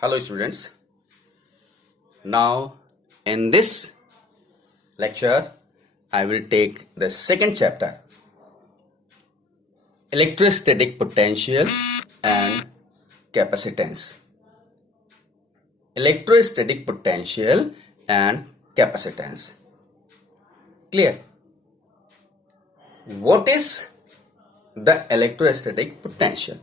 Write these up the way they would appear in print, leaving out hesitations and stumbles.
Hello students. Now in this lecture I will take the second chapter, Electrostatic Potential and Capacitance. Electrostatic Potential and Capacitance. Clear? What is the electrostatic potential?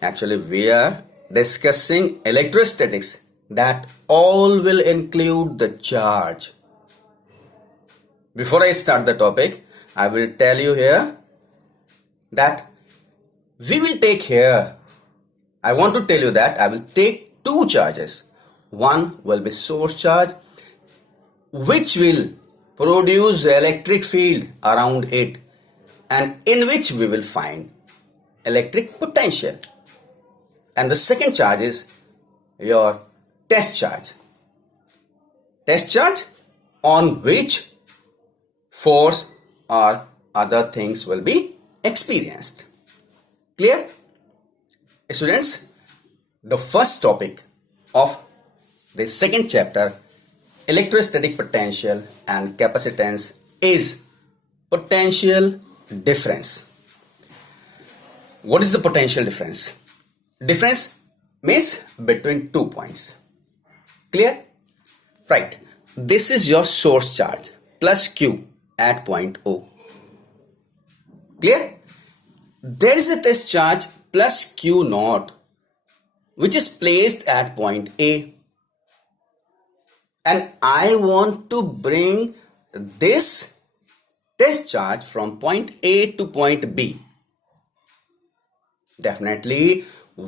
Actually we are discussing electrostatics, that all will include the charge. Before I start the topic, I will tell you here that we will take here, I want to tell you that I will take two charges. One will be source charge, which will produce electric field around it, and in which we will find electric potential. And the second charge is your test charge. Test charge on which force or other things will be experienced. Clear? Students, the first topic of the second chapter, electrostatic potential and capacitance, is potential difference. What is the potential difference? Difference means between 2 points. Clear? Right. This is your source charge plus Q at point O. Clear? There is a test charge plus Q naught which is placed at point A. And I want to bring this test charge from point A to point B. Definitely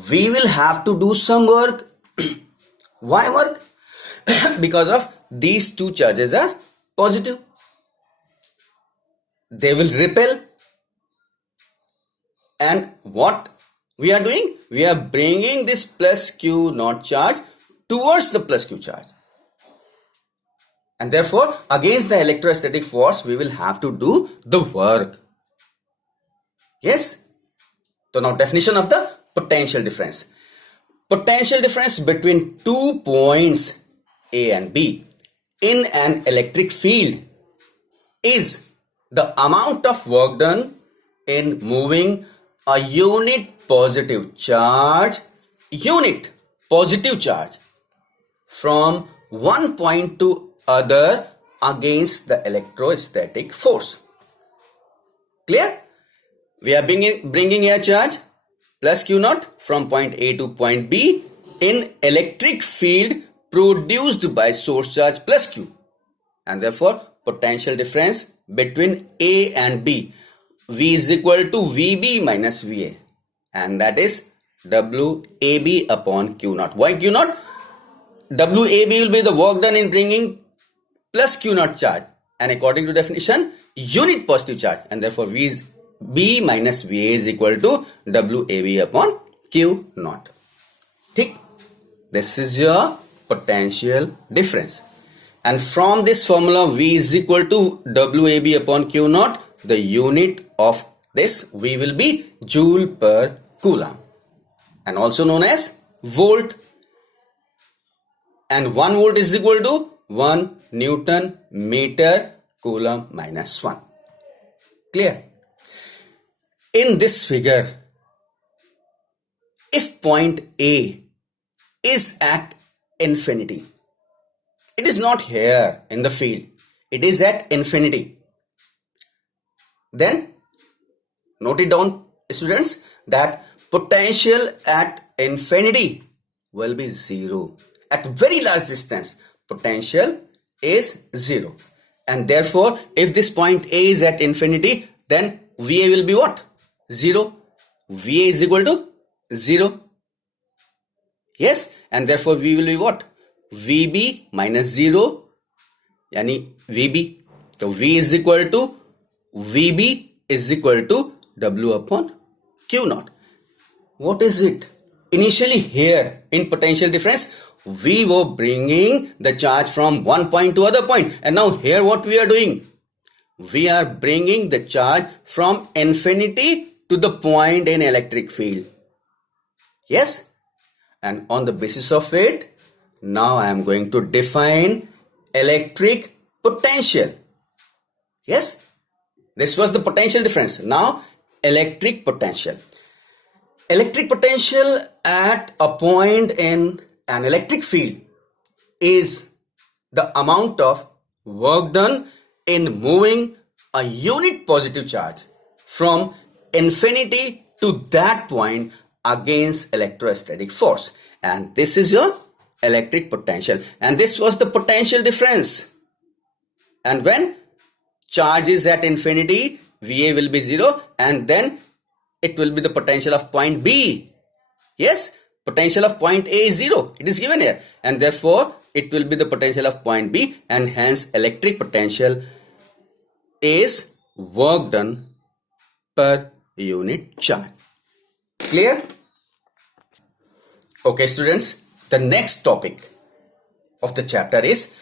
we will have to do some work. Why work? Because of these two charges are positive. They will repel. And what we are doing? We are bringing this plus Q naught charge towards the plus Q charge. And therefore, against the electrostatic force, we will have to do the work. Yes? So now definition of the potential difference. Potential difference between 2 points A and B in an electric field is the amount of work done in moving a unit positive charge from one point to other against the electrostatic force. Clear? We are bringing a charge plus Q naught from point A to point B in electric field produced by source charge plus Q. And therefore, potential difference between A and B, V is equal to VB minus VA. And that is WAB upon Q naught. Why Q naught? WAB will be the work done in bringing plus Q naught charge. And according to definition, unit positive charge. And therefore, B minus VA is equal to WAB upon Q naught. Thick? This is your potential difference. And from this formula, V is equal to WAB upon Q naught, the unit of this V will be joule per coulomb, and also known as volt. And 1 volt is equal to 1 Newton meter coulomb minus 1. Clear? In this figure, if point A is at infinity, it is not here in the field, it is at infinity, then note it down, students, that potential at infinity will be 0. At very large distance, potential is 0. And therefore, if this point A is at infinity, then VA will be what? 0. VA is equal to 0. Yes, and therefore V will be what? VB minus 0, yani VB. So V is equal to VB is equal to W upon Q naught. What is it? Initially here in potential difference, we were bringing the charge from one point to other point. And now here what we are doing? We are bringing the charge from infinity to the point in electric field. Yes? and on the basis of it, now I am going to define electric potential. Yes, this was the potential difference. Now electric potential. Electric potential at a point in an electric field is the amount of work done in moving a unit positive charge from infinity to that point against electrostatic force, and this is your electric potential, and this was the potential difference. And when charge is at infinity, VA will be 0, and then it will be the potential of point B. Yes, potential of point A is 0. It is given here, and therefore it will be the potential of point B, and hence electric potential is work done per unit charge. Clear? Okay, students, the next topic of the chapter is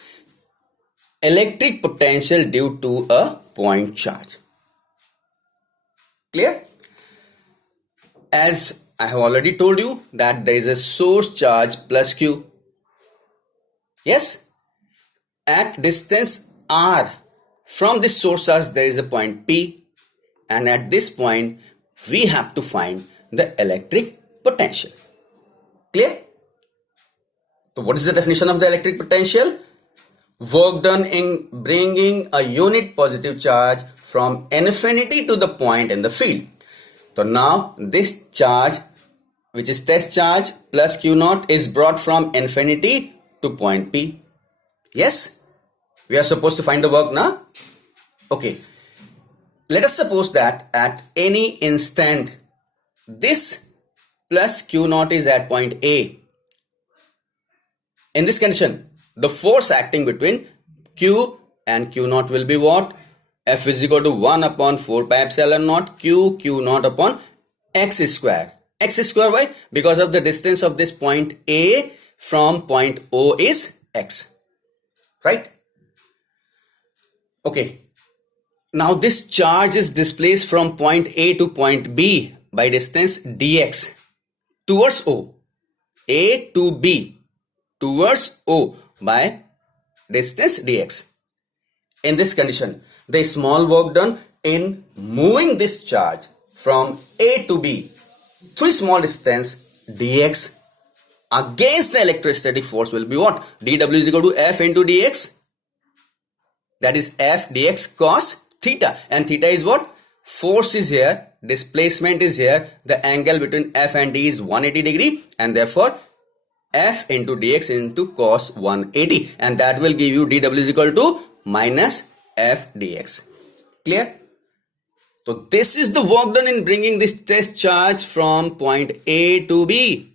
electric potential due to a point charge. Clear? As I have already told you that there is a source charge plus Q. Yes? At distance R from this source charge there is a point P, and at this point we have to find the electric potential. Clear? So what is the definition of the electric potential? Work done in bringing a unit positive charge from infinity to the point in the field. So now this charge, which is test charge plus Q naught, is brought from infinity to point P. Yes? We are supposed to find the work now. Okay. Let us suppose that at any instant this plus Q naught is at point A. In this condition, the force acting between Q and Q naught will be what? F is equal to 1 upon 4 pi epsilon naught Q naught upon x square. X square, why? Because of the distance of this point A from point O is x. Right? Okay. Now this charge is displaced from point A to point B by distance dx towards O. A to B towards O by distance dx. In this condition, the small work done in moving this charge from A to B through small distance dx against the electrostatic force will be what? dW is equal to F into dx. That is F dx cos theta, and theta is what? Force is here, displacement is here, the angle between F and D is 180 degree, and therefore F into dx into cos 180, and that will give you dW is equal to minus F dx. Clear? So this is the work done in bringing this test charge from point A to B.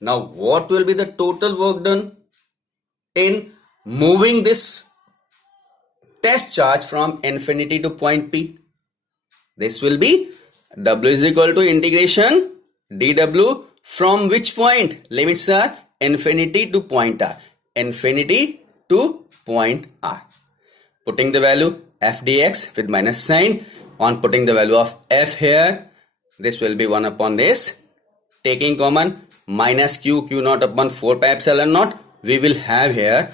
Now what will be the total work done in moving this test charge from infinity to point P? This will be W is equal to integration dW from which point? Limits are infinity to point R. Infinity to point R. Putting the value F dx with minus sign, on putting the value of F here, this will be 1 upon this. Taking common minus Q naught upon 4 pi epsilon naught, we will have here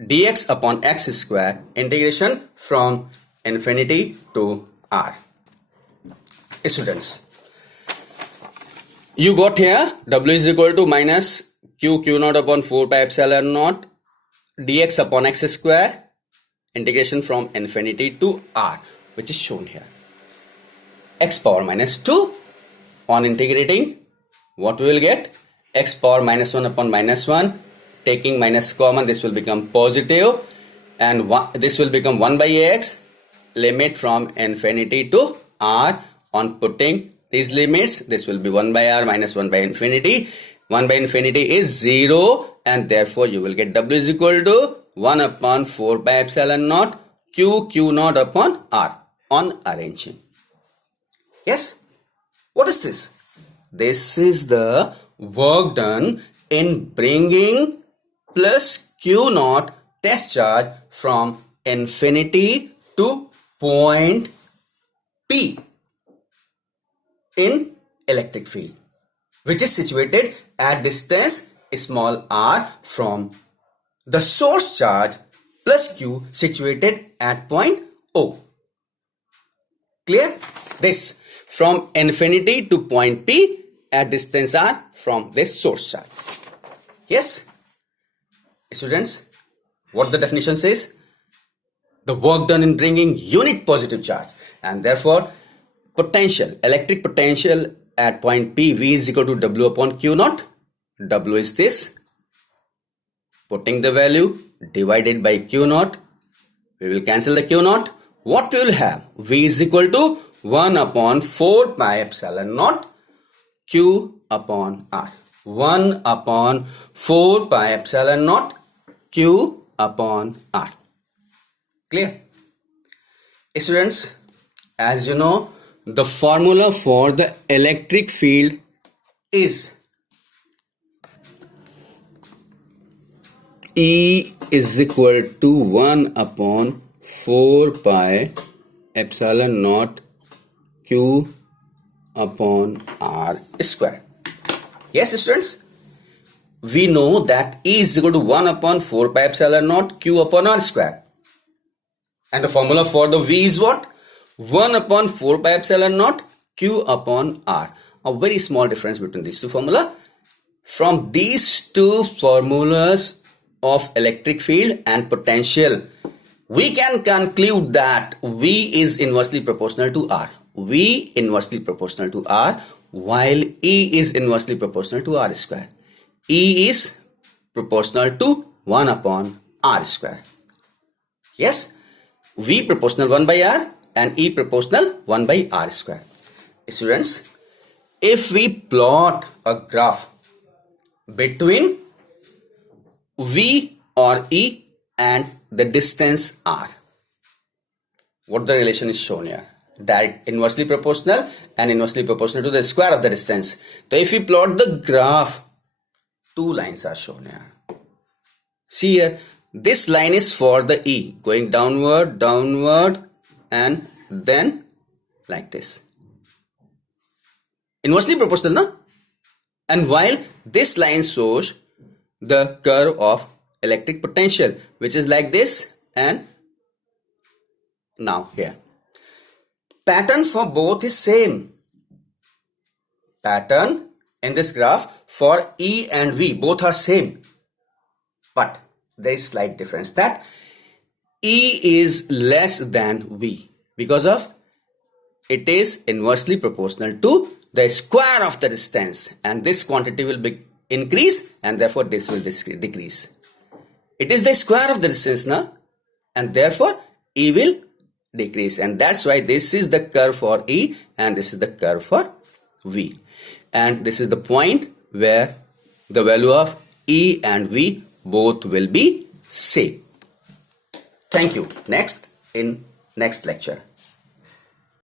dx upon x square integration from infinity to R. Students, you got here W is equal to minus Q naught upon 4 pi epsilon naught dx upon x square integration from infinity to R, which is shown here. X power minus 2 on integrating, what we will get? X power minus 1 upon minus 1, taking minus common, this will become positive, and this will become 1 by x, limit from infinity to R. On putting these limits, this will be 1 by R minus 1 by infinity. 1 by infinity is 0, and therefore you will get W is equal to 1 upon 4 pi epsilon naught Q naught upon R on arranging. Yes? What is this? This is the work done in bringing plus Q naught test charge from infinity to point P in electric field. which is situated at distance small r from the source charge plus q situated at point O. Clear? This from infinity to point P at distance r from this source charge. Yes? Students, what the definition says? The work done in bringing unit positive charge, and therefore potential, electric potential at point P, V is equal to W upon Q naught. W is this. Putting the value divided by Q naught. We will cancel the Q naught. What we will have? V is equal to 1 upon 4 pi epsilon naught Q upon R. 1 upon 4 pi epsilon naught Q upon R. Clear? Students, as you know, the formula for the electric field is E is equal to 1 upon 4 pi epsilon naught Q upon R square. Yes, students? We know that E is equal to 1 upon 4 pi epsilon naught Q upon R square. And the formula for the V is what? 1 upon 4 pi epsilon naught Q upon R. A very small difference between these two formulas. From these two formulas of electric field and potential, we can conclude that V is inversely proportional to R. V inversely proportional to R, while E is inversely proportional to R square. E is proportional to 1 upon R square. Yes? V proportional 1 by R and E proportional 1 by R square. Students, if we plot a graph between V or E and the distance R, what the relation is shown here? That inversely proportional and inversely proportional to the square of the distance. So if we plot the graph, two lines are shown here. See here, this line is for the E, going downward, downward, and then like this. Inversely proportional, no? And while this line shows the curve of electric potential, which is like this, and now here. Pattern for both is same. Pattern in this graph for E and V, both are same. But there is slight difference that E is less than V because of it is inversely proportional to the square of the distance, and this quantity will be increase and therefore this will decrease. It is the square of the distance now, and therefore E will decrease, and that's why this is the curve for E and this is the curve for V, and this is the point where the value of E and V both will be same. Thank you. Next in next lecture.